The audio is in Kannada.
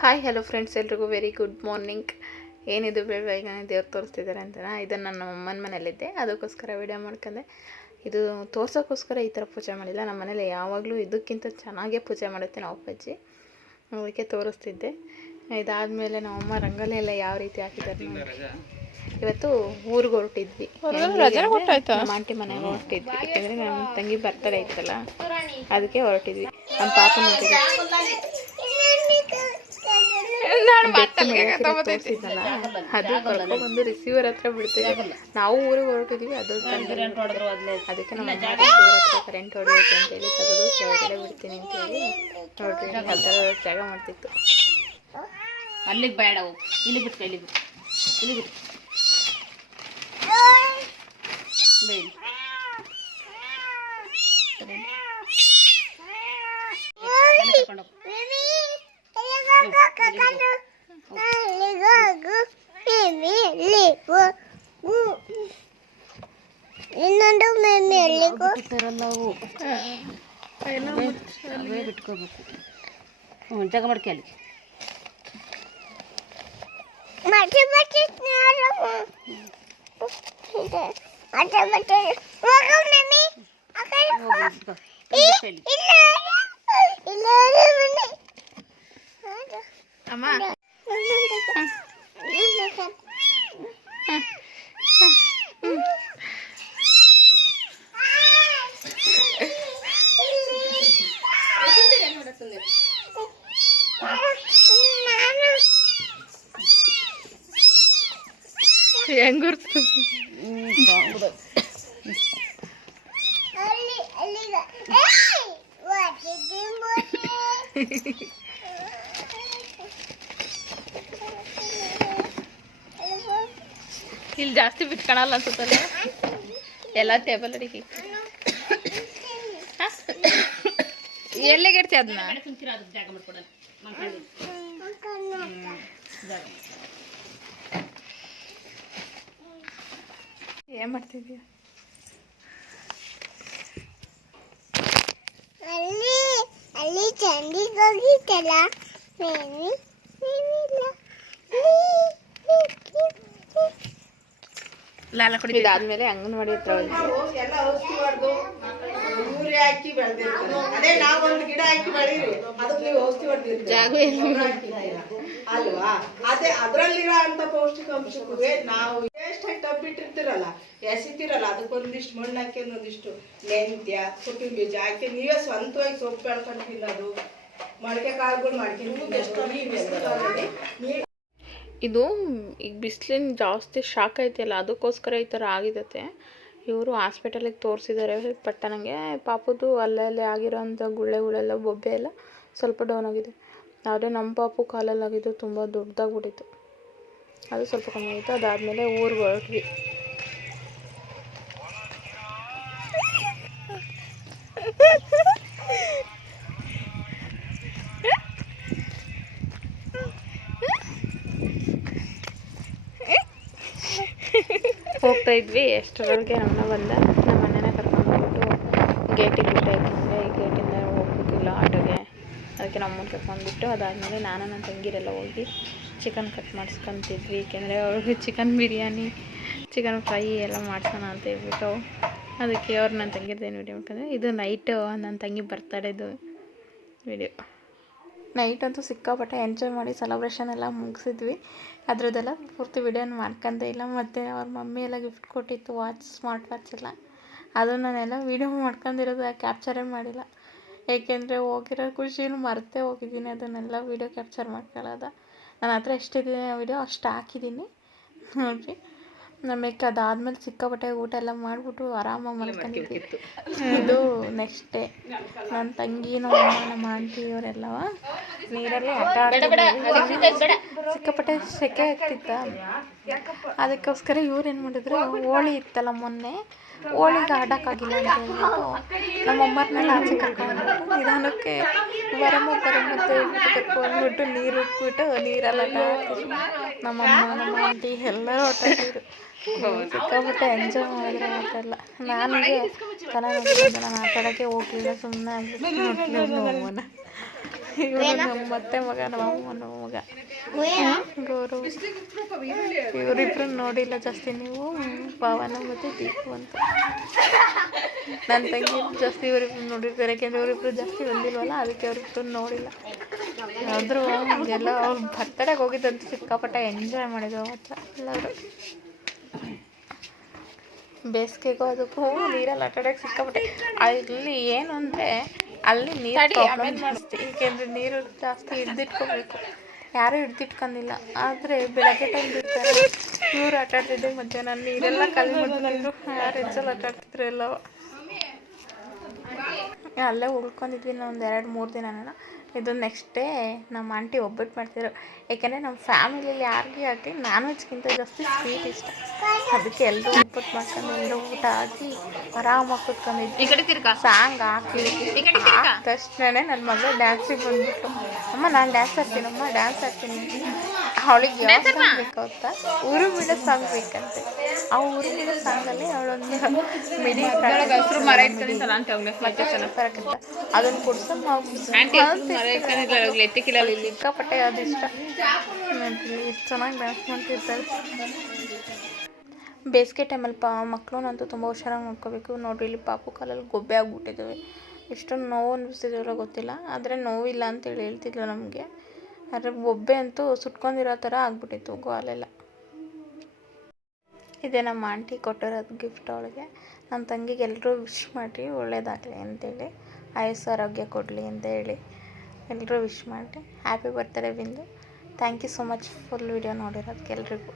ಹಾಯ್ ಹಲೋ ಫ್ರೆಂಡ್ಸ್ ಎಲ್ರಿಗೂ ವೆರಿ ಗುಡ್ ಮಾರ್ನಿಂಗ್ ಏನಿದು ಬೇಡ ಈಗ ದೇವ್ರು ತೋರಿಸ್ತಿದ್ದಾರೆ ಅಂತನಾ? ಇದನ್ನು ನನ್ನ ಅಮ್ಮನ ಮನೇಲಿದ್ದೆ ಅದಕ್ಕೋಸ್ಕರ ವಿಡಿಯೋ ಮಾಡ್ಕೊಂಡೆ. ಇದು ತೋರ್ಸೋಕ್ಕೋಸ್ಕರ ಈ ಥರ ಪೂಜೆ ಮಾಡಿಲ್ಲ. ನಮ್ಮ ಮನೇಲಿ ಯಾವಾಗಲೂ ಇದಕ್ಕಿಂತ ಚೆನ್ನಾಗೇ ಪೂಜೆ ಮಾಡುತ್ತೆ ನಾವು ಅಪ್ಪಾಜಿ. ಅದಕ್ಕೆ ತೋರಿಸ್ತಿದ್ದೆ. ಇದಾದಮೇಲೆ ನಮ್ಮಮ್ಮ ರಂಗೋಲಿ ಎಲ್ಲ ಯಾವ ರೀತಿ ಹಾಕಿದ್ದಾರೆ. ಇವತ್ತು ಊರಿಗೆ ಹೊರಟಿದ್ವಿ. ನಮ್ಮ ಆಂಟಿ ಮನೆಗೆ ಹೊರಟಿದ್ವಿ. ಯಾಕಂದರೆ ನಮ್ಮ ತಂಗಿ ಬರ್ತಡೇ ಇತ್ತಲ್ಲ ಅದಕ್ಕೆ ಹೊರಟಿದ್ವಿ. ನಮ್ಮ ಪಾಪ ಅದು ಕರ್ಕೊಂಡು ಬಂದು ರಿಸೀವರ್ ಹತ್ರ ಬಿಡ್ತೀವಿ. ನಾವು ಊರಿಗೆ ಹೊರಟಿದ್ವಿ ಅದು ಅದಕ್ಕೆ ನಮ್ಮ ರಿಸೀವರ್ ಹತ್ರ ಕರೆಂಟ್ ಹೊಡೆಯುತ್ತೆ ಅಂತೇಳಿ ತೆಗೆದು ಕೆಳಗಡೆ ಬಿಡ್ತೀನಿ ಅಂತೇಳಿ ನೋಡ್ರಿ ಆ ಥರ ಜಾಗ ಮಾಡ್ತಿತ್ತು. ಅಲ್ಲಿಗೆ ಬೇಡ ಇಲ್ಲಿ ಬಿಟ್ಟು ಇಲ್ಲಿ ಬಿಟ್ಟು ಇಲ್ಲಿ ಬಿಟ್ಟು ಬೇಡ. ಇನ್ನೊಂದು ಮೇಮೆ ಎಲ್ಲಿಗೂ ಬಿಟ್ಟಿರಲ್ಲ ಅವು ಅವೇ ಬಿಟ್ಕೋಬೇಕು ಹ್ಞೂ ಜಾಗ ಮಾಡ್ಕೆ ಅಲ್ಲಿ ಮತ್ತೆ ಮತ್ತೆ ಸ್ನಾನ ಇದೆ ಮತ್ತೆ ಮತ್ತೆ ಹೋಗು ಮಮ್ಮಿ ಆ ಕಡೆ ಹೋಗು ಬಿಟ್ಕೋ ಇಲ್ಲಿ ಬಿಟ್ಟು ಇಲ್ಲಿ. ಇಲ್ಲ ಇಲ್ಲ ಇಲ್ಲ ಮನೆ ಹೌದು ಅಮ್ಮ ಹೆಂಗ್ ಗುರ್ತು ಹ್ಞೂ ಹೌದು. ಅಲ್ಲಿ ಅಲ್ಲಿಗ ಏಯ್ ಮೋನಿ ಇಲ್ಲಿ ಜಾಸ್ತಿ ಬಿಟ್ಕೊಳಲ್ಲ ಅನ್ಸುತ್ತಲ್ಲ? ಎಲ್ಲ ಟೇಬಲ್ ಅಡಿಗೆ ಎಲ್ಲಿಗೆ ಇಡ್ತೀಯ ಅದನ್ನ ಬೇಡ ಸುಮ್ಕಿರು, ಅದಕ್ಕೆ ಜಾಗ ಮಾಡ್ಕೊಡಲ್ಲ ಮಾಡ್ಕೊಳ್ಳಿ ಜಾಗ ಏನ್ ಮಾಡ್ತಿದ್ಯಾ? ಅಲ್ಲಿ ಅಲ್ಲಿ ಚಂಡಿಗೆ ಮೇಮಿಲ್ಲ ಲಾಲ ಕುಡಿ ಇದಾದ್ಮೇಲೆ ಅಂಗನವಾಡಿ ಹತ್ರ ಜಾಗ ಇಲ್ಲ. ಅಲ್ವಾ? ಅದೇ ಅದ್ರಲ್ಲಿರೋ ಅಂತ ಪೌಷ್ಟಿಕಾಂಶಕ್ಕೂ ನಾವು ಎಷ್ಟು ಹೈಟ್ ಇಟ್ಟಿರ್ತೀರಲ್ಲ ಎಸಿತಿರಲ್ಲ, ಅದಕ್ಕೊಂದಿಷ್ಟು ಮಣ್ಣು ಹಾಕಿ ಒಂದಿಷ್ಟು ಮೆಂತ್ಯ ಸೊಪ್ಪಿನ ಬೀಜ ಹಾಕಿ ನೀವೇ ಸ್ವಂತವಾಗಿ ಸೊಪ್ಪು ಬೆಳ್ಕೊಂಡು ತಿನ್ನೋದು. ಮೊಳಕೆ ಕಾಳುಗಳು ಮಾಡ್ಕೊಂಡು ನೀರು ಇದು ಈಗ ಬಿಸಿಲಿನ ಜಾಸ್ತಿ ಶಾಕ್ ಐತಿಲ್ಲ, ಅದಕ್ಕೋಸ್ಕರ ಈ ಥರ ಆಗಿದತೆ ಇವರು ಹಾಸ್ಪಿಟಲಿಗೆ ತೋರಿಸಿದ್ದಾರೆ ಪಟ್ಟಣಂಗೆ ಪಾಪದ್ದು ಅಲ್ಲಲ್ಲಿ ಆಗಿರೋಂಥ ಗುಳ್ಳೆಗಳೆಲ್ಲ ಬೊಬ್ಬೆ ಎಲ್ಲ ಸ್ವಲ್ಪ ಡೌನ್ ಆಗಿದೆ. ಆದರೆ ನಮ್ಮ ಪಾಪು ಕಾಲಲ್ಲಿ ಆಗಿದ್ದು ತುಂಬ ದೊಡ್ಡದಾಗ್ಬಿಟ್ಟಿತ್ತು. ಅದು ಸ್ವಲ್ಪ ಕಮ್ಮಿ ಆಯಿತು ಅದಾದಮೇಲೆ ಊರಿಗೆ ಹೊರಟ್ವಿ. ಹೋಗ್ತಾ ಇದ್ವಿ. ಎಷ್ಟರೊಳಗೆ ನಮ್ಮನ್ನ ಬಂದ? ನಮ್ಮ ಅಣ್ಣನ ಕರ್ಕೊಂಡು ಹೋಗ್ಬಿಟ್ಟು ಗೇಟಿಗೆ ಬಿಟ್ಟು ಯಾಕಂದರೆ ಈ ಗೇಟಿಂದ ಹೋಗ್ಬೇಕಿಲ್ಲ ಆಟೋಗೆ ಅದಕ್ಕೆ ನಮ್ಮನ್ನು ಕರ್ಕೊಂಡ್ಬಿಟ್ಟು ಅದಾದಮೇಲೆ ನಾನು ನನ್ನ ತಂಗಿರೆಲ್ಲ ಹೋಗಿ ಚಿಕನ್ ಕಟ್ ಮಾಡಿಸ್ಕೊಂತಿದ್ವಿ. ಏಕೆಂದರೆ ಅವ್ರಿಗೆ ಚಿಕನ್ ಬಿರಿಯಾನಿ ಚಿಕನ್ ಫ್ರೈ ಎಲ್ಲ ಮಾಡ್ಸೋಣ ಅಂತ ಹೇಳ್ಬಿಟ್ಟು ಅದಕ್ಕೆ ಅವ್ರು ನನ್ನ ತಂಗಿರ್ದೇನು ವೀಡಿಯೋ ಮಾಡ್ಕೊಂಡ್ರೆ? ಇದು ನೈಟು ನನ್ನ ತಂಗಿ ಬರ್ತಡೇದು ವಿಡಿಯೋ ನೈಟ್ ಅಂತೂ ಸಿಕ್ಕಾಪಟ್ಟೆ ಎಂಜಾಯ್ ಮಾಡಿ ಸೆಲೆಬ್ರೇಷನ್ ಎಲ್ಲ ಮುಗಿಸಿದ್ವಿ. ಅದರದ್ದೆಲ್ಲ ಪೂರ್ತಿ ವಿಡಿಯೋನ ಮಾಡ್ಕೊಂಡೇ ಇಲ್ಲ. ಮತ್ತು ಅವ್ರ ಮಮ್ಮಿ ಎಲ್ಲ ಗಿಫ್ಟ್ ಕೊಟ್ಟಿತ್ತು ವಾಚ್ ಸ್ಮಾರ್ಟ್ ವಾಚ್ ಎಲ್ಲ. ಅದು ನಾನೆಲ್ಲ ವೀಡಿಯೋ ಮಾಡ್ಕೊಂಡಿರೋದು ಕ್ಯಾಪ್ಚರೇ ಮಾಡಿಲ್ಲ. ಏಕೆಂದರೆ ಹೋಗಿರೋ ಖುಷಿಲಿ ಮರ್ತೇ ಹೋಗಿದ್ದೀನಿ. ಅದನ್ನೆಲ್ಲ ವೀಡಿಯೋ ಕ್ಯಾಪ್ಚರ್ ಮಾಡ್ಕೊಳ್ಳೋದು. ನನ್ನ ಹತ್ರ ಎಷ್ಟಿದೆ ವೀಡಿಯೋ ಅಷ್ಟು ಹಾಕಿದ್ದೀನಿ ನೋಡಿರಿ ನಮಗೆ ಅದಾದ್ಮೇಲೆ ಸಿಕ್ಕಾಪಟ್ಟೆ ಊಟ ಎಲ್ಲ ಮಾಡಿಬಿಟ್ಟು ಆರಾಮಾಗಿ ಮಲ್ಕೊಂಡಿದ್ವಿ. ಇದು ನೆಕ್ಸ್ಟ್ ಡೇ ನನ್ನ ತಂಗಿ ನಮ್ಮ ಅಮ್ಮ ನಮ್ಮ ಆಂಟಿ ಇವರೆಲ್ಲವ ನೀರಲ್ಲಿ ಆಟ ಆಡ್ತಿದ್ವಿ. ಸಿಕ್ಕಾಪಟ್ಟೆ ಸೆಕೆ ಆಗ್ತಿತ್ತ. ಅದಕ್ಕೋಸ್ಕರ ಇವ್ರು ಏನು ಮಾಡಿದ್ರು ಹೋಳಿ ಇತ್ತಲ್ಲ ಮೊನ್ನೆ ಹೋಳಿಗೆ ಆಡೋಕ್ಕಾಗಿಲ್ಲ ಅಂತ ಹೇಳ್ಬಿಟ್ಟು ನಮ್ಮ ಅಮ್ಮರನ್ನೆಲ್ಲ ಆಚೆ ಕರ್ಕೊಂಡು ನಿಧಾನಕ್ಕೆ ಬರಮ್ಮ ಬರಮ್ಮ ಅಂತ ಹೇಳ್ಬಿಟ್ಟು ಕರ್ಕೊಂಡ್ಬಿಟ್ಟು ನೀರು ಉಕ್ಬಿಟ್ಟು ನೀರಲ್ಲಿ ಆಟ ಆಡ್ತಿದ್ವಿ ನಮ್ಮಮ್ಮ ನಮ್ಮ ಆಂಟಿ ಎಲ್ಲರೂ ಆಟ ಆಡಿದ್ರು ಸಿಕ್ಕಾಪಟ್ಟೆ ಎಂಜಾಯ್ ಮಾಡಿದ್ರೆ ಮಾತೆಲ್ಲ ನನಗೆ ಚೆನ್ನಾಗಿ ನಾನು ಆಟಾಡೋಕ್ಕೆ ಹೋಗ್ಲಿಲ್ಲ ಸುಮ್ಮನೆ ನಮ್ಮನ್ನ ಇವರು ನಮ್ಮ ಮತ್ತೆ ಮಗ, ನಮ್ಮ ಅಮ್ಮನ ಮಗ. ಗೌರವ್. ಇವರಿಬ್ರು ನೋಡಿಲ್ಲ ಜಾಸ್ತಿ. ನೀವು, ಪವನ ಮತ್ತು ದೀಪು ಅಂತ. ನನ್ನ ತಂಗಿ ಜಾಸ್ತಿ ಇವರಿಬ್ರು ನೋಡಿರ್ತಾರೆ. ಯಾಕೆಂದ್ರೆ ಇವರಿಬ್ರು ಜಾಸ್ತಿ ಬಂದಿಲ್ವಲ್ಲ, ಅದಕ್ಕೆ ಅವರಿಬ್ರು ನೋಡಿಲ್ಲ. ಆದರೂ ಎಲ್ಲ ಅವ್ರು ಬರ್ತಡೆಗೆ ಹೋಗಿದ್ದಂತೂ ಸಿಕ್ಕಾಪಟ್ಟೆ ಎಂಜಾಯ್ ಮಾಡಿದ್ರು ಮಾತ್ರ ಎಲ್ಲರೂ ಬೇಸಿಗೆಗೂ ಅದಕ್ಕೂ ನೀರಲ್ಲಿ ಆಟಾಡೋಕೆ ಸಿಕ್ಕಾಪಟ್ಟೆ. ಅಲ್ಲಿ ಏನು ಅಂದರೆ ಅಲ್ಲಿ ನೀರು ಜಾಸ್ತಿ. ಏಕೆಂದರೆ ನೀರು ಜಾಸ್ತಿ ಹಿಡ್ದಿಟ್ಕೋಬೇಕು. ಯಾರೂ ಹಿಡ್ದಿಟ್ಕೊಂಡಿಲ್ಲ. ಆದರೆ ಬೆಳಗ್ಗೆ ಟೈಮ್ ಬಿಡ್ತಾರೆ ಇವ್ರು ಆಟಾಡ್ತಿದ್ದೆ ಮಧ್ಯಾಹ್ನ ನೀರೆಲ್ಲ ಖಾಲಿ ಮಾಡ್ತಿದ್ರು. ಯಾರು ಹೆಚ್ಚಲ್ಲಿ ಆಟ ಆಡ್ತಿದ್ರು ಎಲ್ಲವ ಅಲ್ಲೇ ಉಳ್ಕೊಂಡಿದ್ವಿ ನಾವು ಒಂದು ಎರಡು ಮೂರು ದಿನ ಇದು ನೆಕ್ಸ್ಟ್ ಡೇ ನಮ್ಮ ಆಂಟಿ ಒಬ್ಬಟ್ಟು ಮಾಡ್ತಿದ್ರು. ಯಾಕೆಂದರೆ ನಮ್ಮ ಫ್ಯಾಮಿಲಿಯಲ್ಲಿ ಯಾರಿಗೆ ಆಗಲಿ ನಾನ್ ವೆಜ್ಗಿಂತ ಜಾಸ್ತಿ ಸ್ವೀಟ್ ಇಷ್ಟ. ಅದಕ್ಕೆ ಎಲ್ಲರೂ ಒಬ್ಬಟ್ಟು ಮಾಡ್ಕೊಂಡು ಎಲ್ಲರೂ ಊಟ ಹಾಕಿ ಆರಾಮಾಗಿ ಕೂತ್ಕೊಂಡಿದ್ವಿ. ಸಾಂಗ್ ಹಾಕಿ ಹಾಕಿದ ತಕ್ಷಣನೇ ನನ್ನ ಮಗಳು ಡ್ಯಾನ್ಸಿಗೆ ಬಂದ್ಬಿಟ್ಟು ಅಮ್ಮ ನಾನು ಡ್ಯಾನ್ಸ್ ಆಡ್ತೀನಮ್ಮ ಡ್ಯಾನ್ಸ್ ಆಡ್ತೀನಿ ಅವಳಿಗೆ ಯಾವ ಸಾಂಗ್ ಬೇಕಾಗುತ್ತಾ ಊರು ಬಿಡೋ ಸಾಂಗ್ ಬೇಕಂತೆ. ಆ ಊರಿನ ಸಾಂಗಲ್ಲಿ ಅವಳೊಂದು ಮಿಡಿ ಹೆಸರು ಮರ ಇಟ್ಕೊಂಡಿದ್ದಲ್ಲ ಅಂತ ಹೋಗ್ಲಿ ಮತ್ತೆ ಚೆನ್ನಾಗಿ ಅದನ್ನು ಕೊಡ್ಸಮ್ಮ ನಾವು ಸಿಕ್ಕಾಪಟ್ಟೆ ಅದು ಇಷ್ಟ. ಎಷ್ಟು ಚೆನ್ನಾಗಿ ಡ್ಯಾನ್ಸ್ ಮಾಡ್ತಿರ್ತಾರೆ ಬೇಸಿಗೆ ಟೈಮಲ್ಲಿ ಪಾ ಮಕ್ಕಳನ್ನಂತೂ ತುಂಬ ಹುಷಾರಾಗಿ ನೋಡ್ಕೋಬೇಕು. ನೋಡ್ರಿ ಇಲ್ಲಿ ಪಾಪು ಕಾಲಲ್ಲಿ ಗೊಬ್ಬೆ ಆಗಿಬಿಟ್ಟಿದ್ದಾವೆ. ಎಷ್ಟೊಂದು ನೋವು ಅನಿಸ್ತಿದ್ದಾರೋ ಗೊತ್ತಿಲ್ಲ. ಆದರೆ ನೋವಿಲ್ಲ ಅಂತೇಳಿ ಹೇಳ್ತಿದ್ರು ನಮಗೆ. ಆದರೆ ಗೊಬ್ಬೆ ಅಂತೂ ಸುಟ್ಕೊಂಡಿರೋ ಥರ ಆಗ್ಬಿಟ್ಟಿತ್ತು ಗಾಲೆಲ್ಲ. ಇದೇ ನಮ್ಮ ಆಂಟಿ ಕೊಟ್ಟಿರೋದು ಗಿಫ್ಟ್ ಅವಳಿಗೆ. ನಮ್ಮ ತಂಗಿಗೆ ಎಲ್ಲರೂ ವಿಶ್ ಮಾಡಿರಿ, ಒಳ್ಳೇದಾಗಲಿ ಅಂತೇಳಿ. ಆಯುಸ್ ಆರೋಗ್ಯ ಕೊಡಲಿ ಅಂತ ಹೇಳಿ ಎಲ್ಲರೂ ವಿಶ್ ಮಾಡಿ ಹ್ಯಾಪಿ ಬರ್ತಾರೆ Bindu. Thank you so much full video ನೋಡಿರೋದಕ್ಕೆ ಎಲ್ರಿಗೂ.